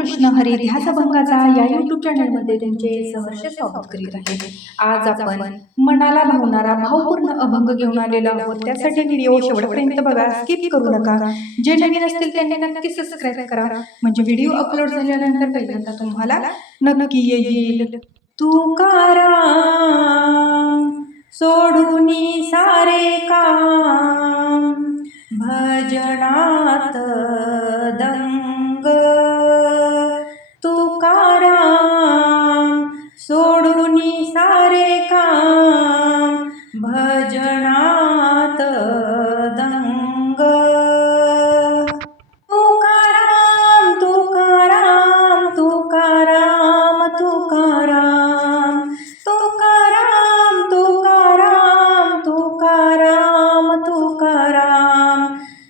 रामकृष्ण हरी ध्यासभंगाचा या यूट्यूब चॅनलमध्ये तुमचे सहर्ष स्वागत करीत आहे। आज आपण मनाला भावणारा भावपूर्ण अभंग घेऊन आलेलो आहोत। त्यासाठी व्हिडिओ शेवटपर्यंत बघा, स्किप करू नका। जे नवीन असतील त्यांनी नक्की सबस्क्राईब करा, म्हणजे व्हिडिओ अपलोड झाल्यानंतर पहिल्यांदा तुम्हाला नक्की येईल। तुकाराम सोडूनी सारे काम, भजनात दंग। तुकाराम सोडूनी सारे काम, भजनात दंग। तुकाराम तुकाराम तुकाराम तुकाराम तुकाराम तुकाराम तुकाराम तुकाराम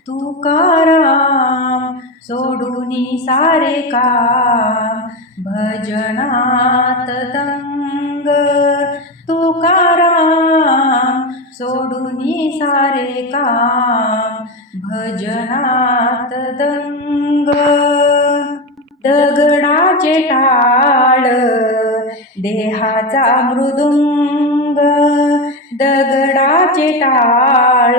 तुकाराम सोडूनी सारे काम, भजनात दंग। तुकाराम सोडूनी सारे काम, भजनात दंग। दगडाचे टाळ देहाचा मृदुंग, दगडाचे टाळ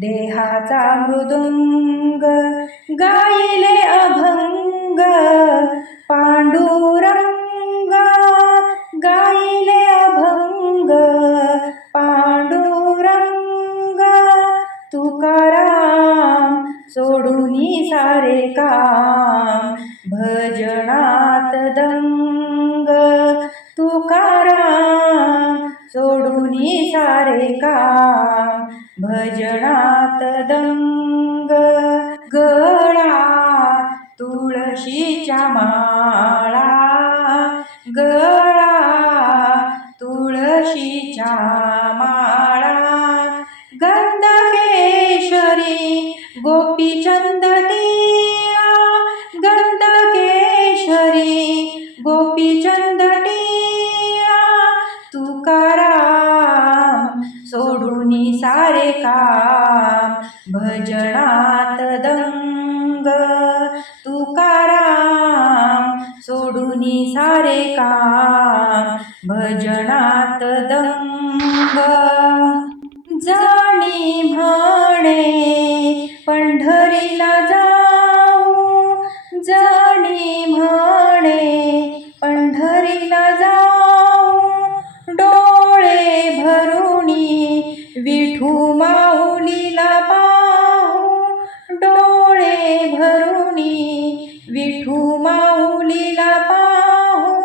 देहाचा मृदुंग। गायले अभंग पांडुरंग, गायले अभंग पांडुरंग। तुकाराम सोडूनी सारे काम, भजनात दंग। तुकाराम सोडूनी सारे काम, भजनात दंग। गळा तुळशीच्या माळा, गळा तुळशीच्या माळा। गंधकेशरी गोपीचंद टिळा, गंधकेशरी गोपीचंद टिळा। तुकाराम सोडूनी सारे काम, भजनात दंग। तुकाराम सोडूनी सारे काम, भजनात दंग। जाणी म्हणे पंढरीला जाऊ, जाणी म्हणे पंढरीला जाऊ। डोळे भरुनी विठू माऊलीला पाहू, डोळे भरुनी विठू माऊलीला पाहू।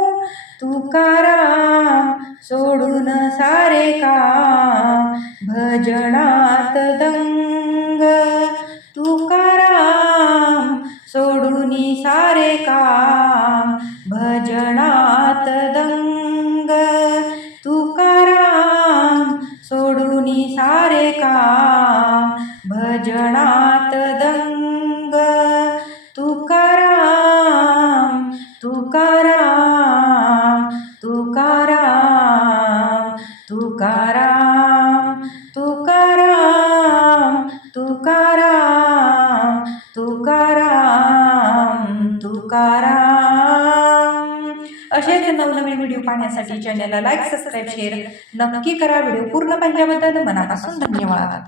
तुकाराम सोडून सारे काम, भजनात दंग। तुकाराम सोडूनी सारे काम, भजनात दंग। तुकाराम सोडूनी सारे काम, भजनात दंग। तुकाराम तुकाराम तुकाराम तुकाराम तुकाराम तुकाराम तुकाराम तुकाराम। असेच नवनवीन व्हिडिओ पाहण्यासाठी चॅनलला लाईक, सबस्क्राईब, शेअर नक्की करा। व्हिडिओ पूर्ण पाहिल्याबद्दल मनापासून धन्यवाद।